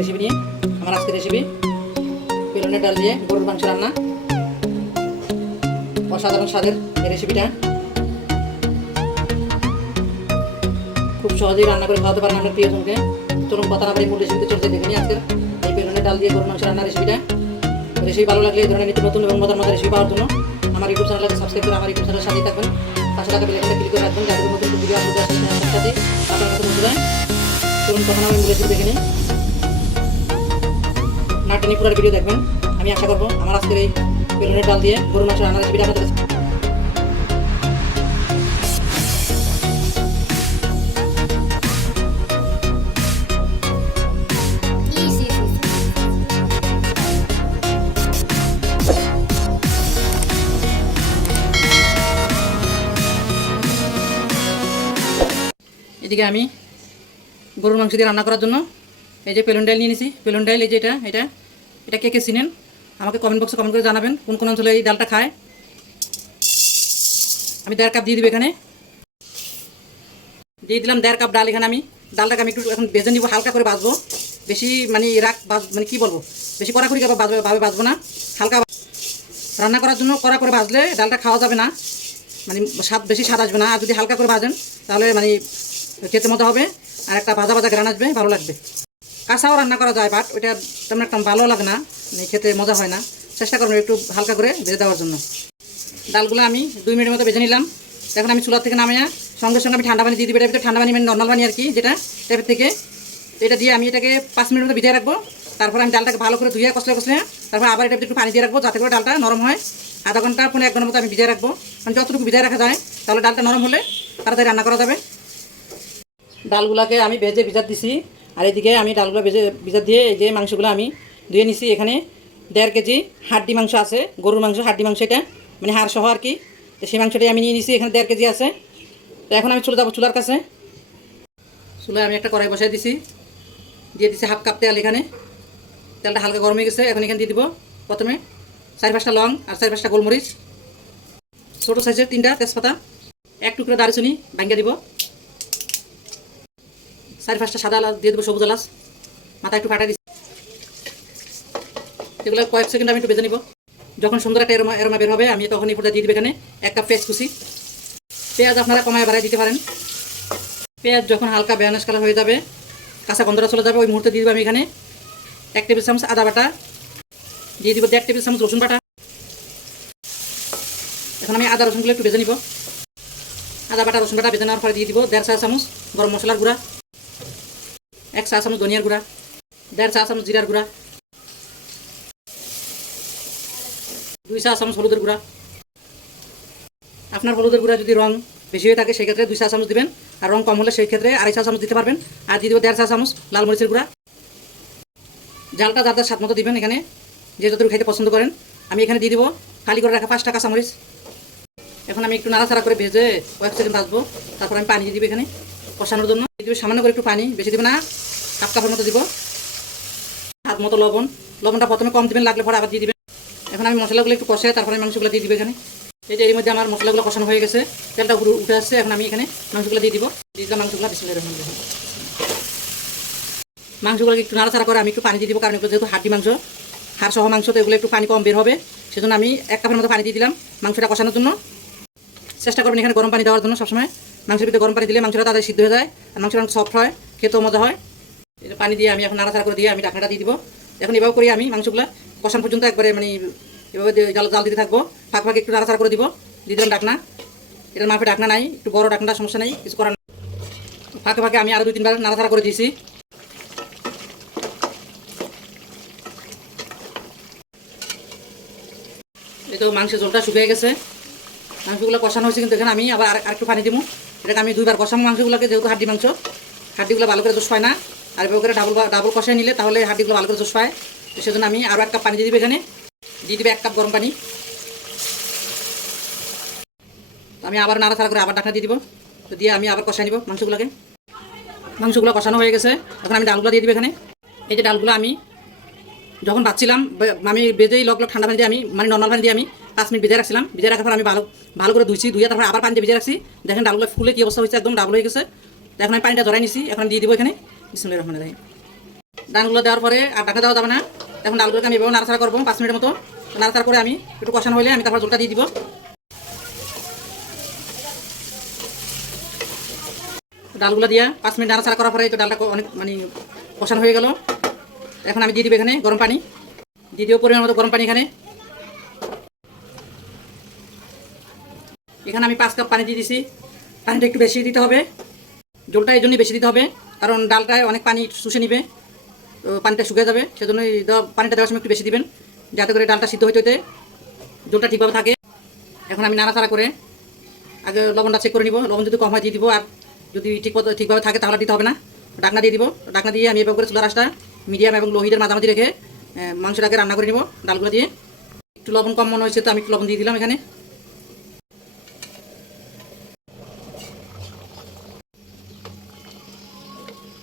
Recipe নিয়ে আমার আজকের রেসিপি। বেলুনের ডাল দিয়ে গরুর মাংস রান্না। অসাধারণ স্বাদের এই রেসিপিটা। খুব সহজেই রান্না করে খাওয়াতে পারেন আপনার প্রিয়জনকে। চলুন কথা না বলে মূল রেসিপিতে চলতে দেখে নিই আজকের এই বেলুনের ডাল দিয়ে গরুর মাংস রান্নার রেসিপিটা। রেসিপি ভালো লাগলে এই ধরনের নিত্য নতুন এবং মজার মজার রেসিপি পাওয়ার জন্য আমার ইউটিউব চ্যানেলকে সাবস্ক্রাইব করে আমার ইউটিউব চ্যানেলের সাথে থাকবেন পাশে থাকা বেলাইকনটা ক্লিক করে রাখবেন, যাতে নতুন ভিডিও আপলোড করার সাথে আপনার পৌঁছে যায় চলুন কথা না বলে মূল রেসিপি দেখে নিই। নাটনি পুরার ভিডিও দেখবেন। আমি আশা করব আমার আজকের এই বেলুনের ডাল দিয়ে গরুর মাংস রান্নার রেসিপিটা আপনাদের এদিকে আমি গরুর মাংস দিয়ে রান্না করার জন্য এই যে পেলন ডাইল নিয়ে নিছি। পেলন ডাইল এই যে এটা এটা এটা কে কে চিনেন? আমাকে কমেন্ট বক্সে কমেন্ট করে জানাবেন, কোন কোন অঞ্চলে এই ডালটা খায়। আমি দেড় কাপ দিয়ে দিব এখানে। দিয়ে দিলাম দেড় কাপ ডাল এখানে আমি। ডালটাকে আমি একটু এখন বেজে নিব, হালকা করে বাজবো বেশি মানে রাগ বাজ মানে কি বলব? বেশি কড়াকড়ি করে ভাবে বাজবো না। হালকা রান্না করার জন্য কড়া করে ভাজলে ডালটা খাওয়া যাবে না। মানে স্বাদ বেশি স্বাদ আসবে না। আর যদি হালকা করে ভাজেন, তাহলে মানে খেতে মতো হবে। আর একটা ভাজা ভাজা গ্রান আসবে, ভালো লাগবে। কাঁচাও রান্না করা যায় বাট ওইটা তেমন একটা ভালো লাগে না মানে খেতে মজা হয় না। চেষ্টা করবেন একটু হালকা করে ভেজে দেওয়ার জন্য। ডালগুলো আমি দুই মিনিটের মতো ভেজে নিলাম। এখন আমি চুলা থেকে নামিয়ে সঙ্গে সঙ্গে আমি ঠান্ডা পানি দিয়ে এটার ভিতরে ঠান্ডা পানি মানে নর্মাল পানি আর কি, যেটা ট্যাপের থেকে। এটা দিয়ে আমি এটাকে পাঁচ মিনিট মতো ভিজিয়ে রাখব। তারপর আমি ডালটাকে ভালো করে ধুয়ে, কষলে কষলে, তারপর আবার এটা একটু পানি দিয়ে রাখব, যাতে করে ডালটা নরম হয়। আধা ঘণ্টা পনেরো এক ঘণ্টার মতো আমি ভিজিয়ে রাখব। মানে যতটুকু ভিজিয়ে রাখা যায়, তাহলে ডালটা নরম হলে তাড়াতাড়ি রান্না করা যাবে। ডালগুলাকে আমি ভেজে ভিজাত দিছি। আর এদিকে আমি ডালগুলো ভেজে ভিজাত দিয়ে এই যে মাংসগুলো আমি ধুয়ে নিছি। এখানে দেড় কেজি হাড্ডি মাংস আছে, গরুর মাংস, হাড্ডি মাংস এটা মানে হাড় সহ আর কি। তো সেই মাংসটাই আমি নিয়ে নিছি, এখানে দেড় কেজি আছে। তো এখন আমি চলে যাব চুলার কাছে। চুলায় আমি একটা কড়াই বসাই দিছি। দিয়ে দিছি হাফ কাপ তেল এখানে। তেলটা হালকা গরম হয়ে গেছে, এখন এখানে দিয়ে দিব প্রথমে চার পাঁচটা লং আর চার পাঁচটা গোলমরিচ। ছোটো সাইজের তিনটা তেজপাতা, এক টুকরো দারুচিনি ভাঙ্গা দিব। চারি পাঁচটা সাদা এলাচ দিয়ে দেবো সবুজ এলাচ। মাথা একটু ফাটা দিচ্ছি এগুলো কয়েক সেকেন্ড আমি একটু বেজে নিব। যখন সুন্দর একটা এরমা এরমা বের হবে, আমি তখন এই দিয়ে দিবে এখানে। এক কাপ পেঁয়াজ কুচি। পেঁয়াজ আপনারা কমায় বাড়ায় দিতে পারেন। পেঁয়াজ যখন হালকা বেয়ানাস কালার হয়ে যাবে, কাঁচা গন্ধটা চলে যাবে, ওই মুহূর্তে দিয়ে দেবো আমি এখানে এক টেবিল চামচ আদা বাটা। দিয়ে দিব দেড় টেবিল চামচ রসুন বাটা। এখন আমি আদা রসুনগুলো একটু বেজে নিব। আদা বাটা, রসুন বাটা বেজে নেওয়ার পরে দিয়ে দিব দেড় চা চামচ গরম মশলার গুঁড়া। এক চা চামচ ধনিয়ার গুঁড়া, দেড় চা চামচ জিরার গুঁড়া, দুই চা চামচ হলুদের গুঁড়া। আপনার হলুদের গুঁড়া যদি রং বেশি হয়ে থাকে সেই ক্ষেত্রে দুই চা চামচ দিবেন। আর রং কম হলে সেই ক্ষেত্রে আড়াই চা চামচ দিতে পারবেন। আর দিয়ে দেবো দেড় চা চামচ লাল মরিচের গুঁড়া। জালটা যার স্বাদ মতো দিবেন এখানে, যে যতটুকু খাইতে পছন্দ করেন। আমি এখানে দিয়ে দিব, খালি করে রাখা পাঁচটা কাঁচামরিচ এখন আমি একটু নাড়াচাড়া করে ভেজে কয়েক সেকেন্ড ভাজবো। তারপর আমি পানি দিয়ে দিব এখানে, কষানোর জন্য। দিব, সামান্য করে একটু পানি, বেশি দিব না, কাপ কাপের মতো দিব। হাত মতো লবণ, লবণটা প্রথমে কম দিবেন, লাগলে পরে আবার দিয়ে দিবেন। এখন আমি মশলাগুলো একটু কষাই, তারপরে মাংসগুলো দিয়ে দিব এখানে। এই যে এর মধ্যে আমার মশলাগুলো কষানো হয়ে গেছে, তেলটা উপরে উঠে আসছে, এখন আমি এখানে মাংসগুলো দিয়ে দিব। দিয়ে দিলাম মাংসগুলো, বিসমিল্লাহির রহমানির রহিম। মাংসগুলোকে একটু নাড়াচাড়া করে আমি একটু পানি দিয়ে দিব, কারণ এগুলো যেহেতু হাড্ডি মাংস হাড় সহ মাংস, তো এগুলো একটু পানি কম বের হবে। সেজন্য আমি এক কাপের মতো পানি দিয়ে দিলাম মাংসটা কষানোর জন্য। চেষ্টা করবেন এখানে গরম পানি দেওয়ার জন্য সবসময়। মাংসের ভিতরে গরম পানি দিলে মাংসটা তাদের সিদ্ধ হয়ে যায় আর মাংসটা অনেক সফট হয়, খেতেও মজা হয়। এটা পানি দিয়ে আমি এখন নাড়াচাড়া করে দিয়ে আমি ঢাকনাটা দিয়ে দিব। এখন এভাবে করি আমি মাংসগুলো। কষান পর্যন্ত একবারে মানে এভাবে জাল জাল দিতে থাকব। ফাঁক ফাঁকে একটু নাড়াচাড়া করে দিব। দিয়ে দিলাম ডাকনা এটার মাপে ডাকনা নাই, একটু বড় ডাকনা সমস্যা নেই, কিছু করার। ফাঁকে ফাঁকে আমি আরও দুই, তিনবার নাড়াচাড়া করে দিয়েছি। এই তো মাংসের ঝোলটা শুকিয়ে গেছে। মাংসগুলো কষানো হয়েছে কিন্তু এখানে আমি আবার আর একটু পানি দিব। এটাকে আমি দুইবার কষাম মাংসগুলোকে, যেহেতু হাড্ডি মাংস। হাড্ডিগুলো ভালো করে পায় না। আর এভাবে করে ডাবল ডাবল কষাই নিলে তাহলে হাড্ডিগুলো ভালো করে জোশ পায় সেজন্য আমি আরও এক কাপ পানি দিয়ে দিবে এখানে। দিয়ে দিবে এক কাপ গরম পানি। আমি আবার নাড়াচাড়া করে আবার ডাকা দিয়ে দিব। তো দিয়ে আমি আবার কষাই নিব মাংসগুলোকে। মাংসগুলো কষানো হয়ে গেছে। এখন আমি ডালগুলো দিয়ে দিব এখানে। এই যে ডালগুলো আমি যখন ভাবছিলাম বে- আমি বেজেই লগ লগ ঠান্ডা পানি দিয়ে আমি মানে নর্মাল পানি দিয়ে আমি পাঁচ মিনিট ভিজে রাখছিলাম ভিজে রাখার পর আমি ভালো ভালো করে ধুইছি ধুয়ে তারপর আবার পানি দিয়ে ভিজে রাখছি দেখেন ডালগুলো ফুলে কি অবস্থা হয়েছে একদম ডাবল হয়ে গেছে। এখন আমি পানিটা ধরাই নিছি, এখন দিয়ে দিব এখানে। বিসমুল্লাহির রহমানির রহিম ডালগুলো দেওয়ার পরে আর ঢাকা দেওয়া যাবে না। এখন ডালগুলোকে আমি এভাবে নাড়াচাড়া করব, পাঁচ মিনিটের মতো। নাড়াচাড়া করে আমি, একটু কষানো হলে আমি তারপর জলটা দিয়ে দিব। ডালগুলো দিয়ে পাঁচ মিনিট নাড়াচাড়া করার পরে তো ডালটা অনেক মানে কষানো হয়ে গেল। এখন আমি দিয়ে দিব এখানে গরম পানি। দিয়ে দিব পরিমাণ মতো গরম পানি এখানে। এখানে আমি পাঁচ কাপ পানি দিয়ে দিছি। পানিটা একটু বেশি দিতে হবে। জলটা এই জন্যই বেশি দিতে হবে, কারণ ডালটায় অনেক পানি শুষে নিবে, তো পানিটা শুকিয়ে যাবে। সেজন্য এই দেওয়া- পানিটা দেওয়ার সময় একটু বেশি দিবেন, যাতে করে ডালটা সিদ্ধ হইতে হইতে জলটা ঠিকভাবে থাকে। এখন আমি নাড়াচাড়া করে আগে লবণটা চেক করে নিব। লবণ যদি কম হয় দিয়ে দিব, আর যদি ঠিক ঠিকভাবে থাকে তাহলে দিতে হবে না। ডাকনা দিয়ে দিব। ডাকনা দিয়ে আমি এভাবে করে চুলা রাসটা মিডিয়াম এবং লোহিদের মাঝামাঝি রেখে মাংসটাকে রান্না করে নিব ডালগুলো দিয়ে। একটু লবণ কম মনে হয়েছে তো আমি একটু লবণ দিয়ে দিলাম এখানে।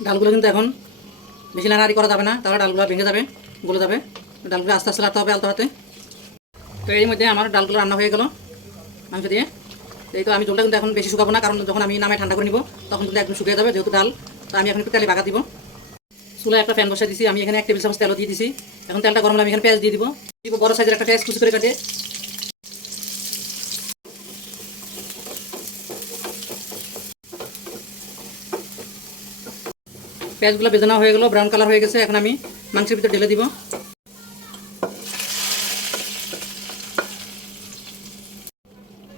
ডালগুলো কিন্তু এখন বেশি নাড়াড়ি করা যাবে না, তাহলে ডালগুলো ভেঙে যাবে, গলে যাবে। ডালগুলো আস্তে আস্তে লাড়তে হবে, আলতে হাতে। তো এর মধ্যে আমার ডালগুলো রান্না হয়ে গেল মাংস দিয়ে। এই তো আমি জলটা কিন্তু এখন বেশি শুকাবো না, কারণ যখন আমি নামে ঠান্ডা করে নিব, তখন কিন্তু একদম শুকিয়ে যাবে যেহেতু ডাল। তো আমি এখন একটু তেলে বাগা দিব। চুলায় একটা ফ্যান বসাই দিছি, আমি এখানে এক টেবিল চামচ তেলও দিয়ে দিছি। এখন তেলটা গরম আমি এখানে পেঁয়াজ দিয়ে দিব। দিব বড় সাইজের একটা পেঁয়াজ কুচি করে কাটে। পেঁয়াজগুলো বেজে নেওয়া হয়ে গেলো ব্রাউন কালার হয়ে গেছে, এখন আমি মাংসের ভিতরে ঢেলে দিব।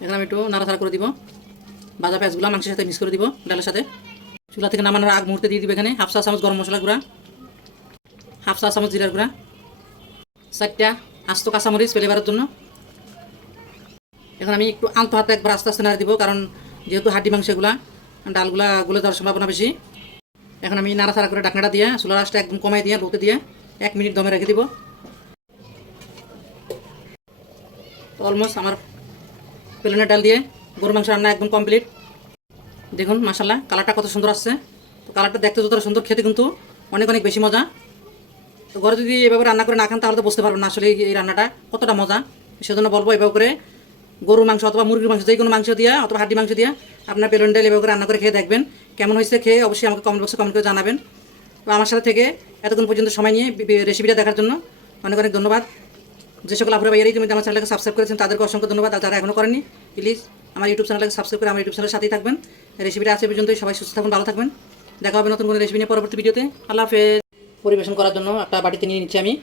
এখন আমি একটু নাড়াচাড়া করে দিব। ভাজা পেঁয়াজগুলো মাংসের সাথে মিক্স করে দিব, ডালের সাথে। চুলা থেকে নামানোর আগ মুহূর্তে দিয়ে দিব এখানে, হাফ চা চামচ গরম মশলা গুঁড়া, হাফ চা চামচ জিরার গুঁড়া, চারটা আস্ত কাঁচামরিচ ফ্লেভারের জন্য। এখন আমি একটু আলতো হাতে একবার আস্তে আস্তে নাড়ে দিব, কারণ যেহেতু হাড্ডি মাংস এগুলা, ডালগুলা গুলে যাওয়ার সম্ভাবনা বেশি। এখন আমি নাড়াচাড়া করে ডাকনাটা দিয়ে চুলা রাসটা একদম কমাই দিয়ে লোতে দিয়ে এক মিনিট দমে রেখে দিব। অলমোস্ট আমার প্লেনের ডাল দিয়ে গরু মাংস রান্না একদম কমপ্লিট দেখুন মাসাল্লাহ কালারটা কত সুন্দর আসছে। তো কালারটা দেখতে যতটা সুন্দর, খেতে কিন্তু অনেক অনেক বেশি মজা। তো ঘরে যদি এভাবে রান্না করে না খান, তাহলে তো বুঝতে পারবেন না আসলে এই রান্নাটা কতটা মজা। সেজন্য বলব এভাবে করে গরুর মাংস অথবা মুরগির মাংস যে কোনো মাংস দিয়া অথবা হাড্ডি মাংস দিয়া আপনার পেলন ডাল এভাবে রান্না করে খেয়ে দেখবেন। কেমন হয়েছে খেয়ে অবশ্যই আমাকে কমেন্ট বক্সে কমেন্ট করে জানাবেন। তো আমার সাথে থেকে এতক্ষণ পর্যন্ত সময় নিয়ে রেসিপিটা দেখার জন্য অনেক অনেক ধন্যবাদ। যে সকল আপুরা ভাইয়ারা ইতিমধ্যে আমার চ্যানেলকে সাবস্ক্রাইব করেছেন, তাদেরকে অসংখ্য ধন্যবাদ। আর যারা এখনও করেনি প্লিজ আমার ইউটিউব চ্যানেলকে সাবস্ক্রাইব করে আমার ইউটিউব চ্যানেলের সাথেই থাকবেন। রেসিপিটা আছে পর্যন্তই, সবাই সুস্থ থাকুন, ভালো থাকবেন। দেখা হবে নতুন কোনো রেসিপি নিয়ে পরবর্তী ভিডিওতে আল্লাহ হাফেজ। পরিবেশন করার জন্য একটা বাটিতে নিয়ে নিচ্ছি আমি।